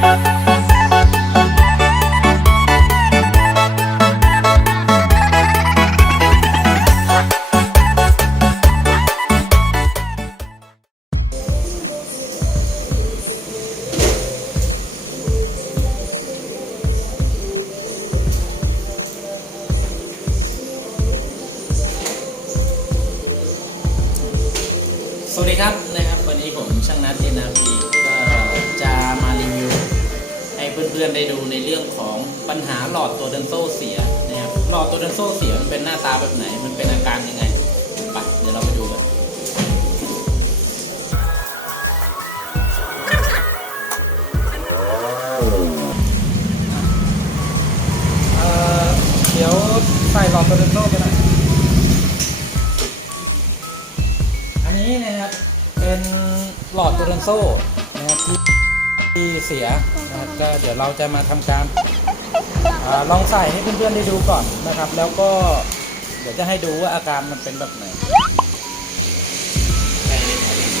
สวัสดีครับนะครับ วันนี้ผมช่างนัดเอนาพีก็จะมา พื่อนๆได้ดูในเรื่องของปัญหาหลอดตัวดันโซเสียนะครับหลอดตัวดันโซเสียมันเป็นหน้าตาแบบไหน มันเป็นอาการยังไงไปเดี๋ยวเราไปดูกันเดี๋ยวใส่หลอดโตเรนโซไปหน่อยอันนี้นะครับเป็นหลอดโตเรนโซนะครับ ที่เสียนะครับก็เดี๋ยวเราจะมาทำการอลองใส่ให้เพื่อนๆได้ดูก่อนนะครับ แล้วก็เดี๋ยวจะให้ดูว่าอาการมันเป็นแบบไหน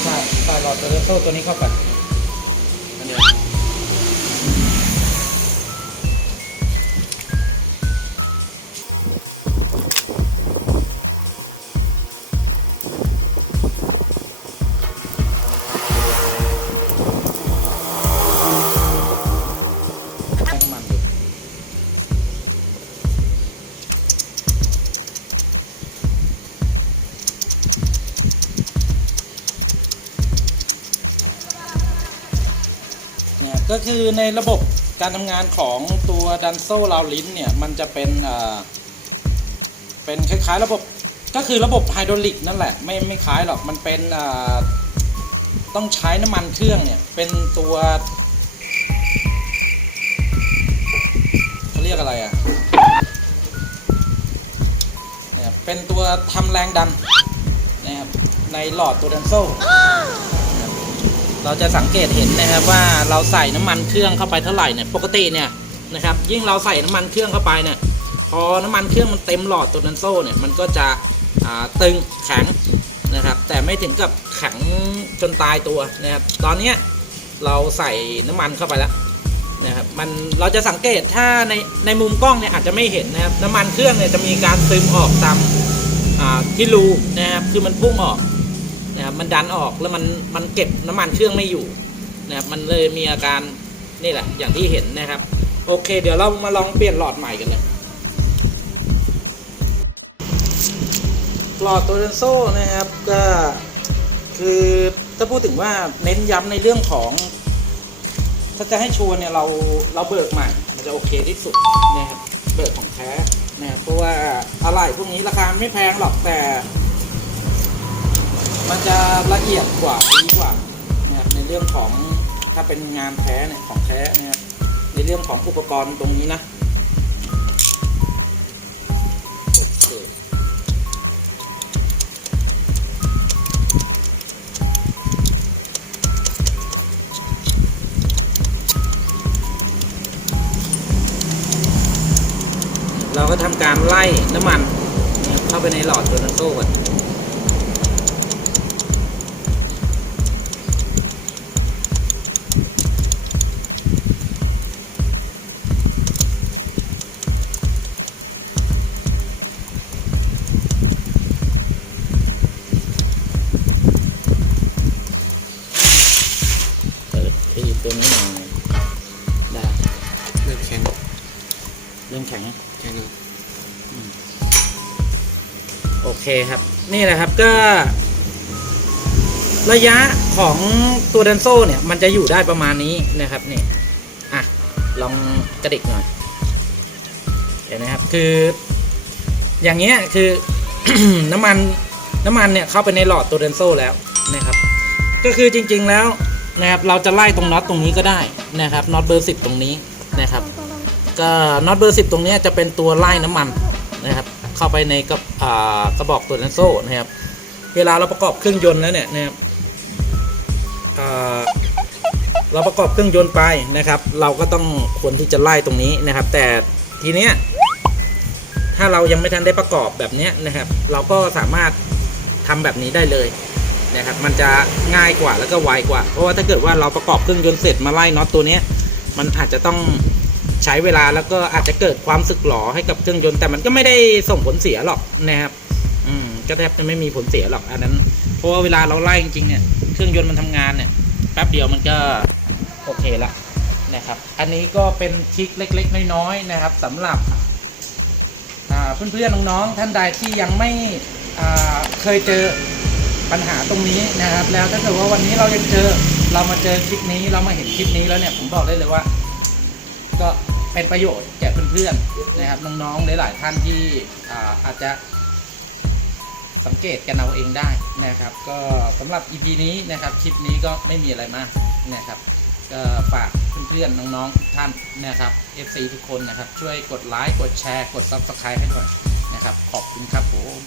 ใช่ใส่หลอดโตเรนโซตัวนี้เข้าไปอันนี้ ก็คือในระบบการทำงานของตัวดันโซ่ราวลิ้นเนี่ย มันจะเป็นอ่าเป็นคล้ายๆ ระบบก็คือระบบไฮดรอลิกนั่นแหละไม่ไม่คล้ายหรอกมันเป็นอ่าต้องใช้น้ำมันเครื่องเนี่ย เป็นตัวเขาเรียกอะไรอะนะครับเป็นตัวทำแรงดันนะครับในหลอดตัวดันโซ เราจะสังเกตเห็นนะครับว่าเราใส่น้ำมันเครื่องเข้าไปเท่าไหร่เนี่ยปกติเนี่ยนะครับยิ่งเราใส่น้ำมันเครื่องเข้าไปเนี่ยพอน้ำมันเครื่องมันเต็มหลอดตัวดันโซ่เนี่ยมันก็จะตึงแข็งนะครับแต่ไม่ถึงกับแข็งจนตายตัวนะครับตอนนี้เราใส่น้ำมันเข้าไปแล้วนะครับมันเราจะสังเกตถ้าในในมุมกล้องเนี่ยอาจจะไม่เห็นนะครับน้ำมันเครื่องเนี่ยจะมีการซึมออกตามที่รูนะครับคือมันพุ่งออก นะครับมันดันออกแล้วมันมันเก็บน้ำมันเครื่องไม่อยู่นะครับมันเลยมีอาการนี่แหละ อย่างที่เห็นนะครับ โอเค เดี๋ยวเรามาลองเปลี่ยนหลอดใหม่กันเลยหลอดตัวเรนโซ่นะครับก็คือถ้าพูดถึงว่าเน้นย้ำในเรื่องของ ถ้าจะให้ชัวร์เนี่ยเราเราเบิกใหม่ มันจะโอเคที่สุดนะครับเบิกของแท้นะครับเพราะว่าอะไรพวกนี้ราคาไม่แพงหรอกแต่ มันจะละเอียดกว่าดีกว่านะครับในเรื่องของถ้าเป็นงานแท้เนี่ยของแท้นะครับในเรื่องของอุปกรณ์ตรงนี้นะเราก็ทำการไล่น้ำมันเข้าไปในหลอดตัวนันโซ่ก่อน แข็งแข็งแล้วโอเคครับ นี่แหละครับก็ ระยะของตัวดันโซ่เนี่ย มันจะอยู่ได้ประมาณนี้นะครับนี่อะลองกระดิกหน่อยเห็นไหมครับคือ อย่างเงี้ยคือ น้ำมันน้ำมันเนี่ยเข้าไปในหลอดตัวดันโซ่แล้วนะครับ ก็คือจริงๆแล้วนะครับเราจะไล่ตรงน็อตตรงนี้ก็ได้นะครับน็อตเบอร์สิบตรงนี้นะครับ ก็น็อตเบอร์สิบตรงนี้จะเป็นตัวไล่น้ำมันนะครับ เข้าไปในกระกระบอกตัวดันโซ่นะครับ เวลาเราประกอบเครื่องยนต์แล้วเนี่ยนะครับเราประกอบเครื่องยนต์ไปนะครับ เราก็ต้องควรที่จะไล่ตรงนี้นะครับ แต่ทีเนี้ยถ้าเรายังไม่ทันได้ประกอบแบบนี้นะครับ เราก็สามารถทำแบบนี้ได้เลยนะครับ มันจะง่ายกว่าแล้วก็ไวกว่า เพราะว่าถ้าเกิดว่าเราประกอบเครื่องยนต์เสร็จมาไล่น็อตตัวเนี้ยมันอาจจะต้อง ใช้เวลาแล้วก็อาจจะเกิดความสึกหรอให้กับเครื่องยนต์แต่มันก็ไม่ได้ส่งผลเสียหรอกนะครับอืมก็แทบจะไม่มีผลเสียหรอกอันนั้น เพราะว่าเวลาเราไล่จริงๆเนี่ยเครื่องยนต์มันทำงานเนี่ยแป๊บเดียวมันก็โอเคละนะครับ อันนี้ก็เป็นทริคเล็ก ๆ น้อยๆนะครับสำหรับเพื่อนๆน้องๆท่านใดที่ยังไม่เคยเจอปัญหาตรงนี้นะครับ แล้วถ้าเกิดว่าวันนี้เรายังเจอเรามาเจอคลิปนี้เรามาเห็นคลิปนี้แล้วเนี่ยผมบอกได้เลยว่า ก็ เป็นประโยชน์แก่เพื่อนๆนะครับน้องๆหลายๆท่านที่อาจจะสังเกตกันเอาเองได้นะครับ ก็สำหรับ EP นี้นะครับคลิปนี้ก็ไม่มีอะไรมากนะครับก็ฝากเพื่อนๆน้องๆทุกท่านนะครับ FC ทุกคนนะครับ ช่วยกดไลค์กดแชร์กด Subscribe ให้ด้วยนะครับ ขอบคุณครับผม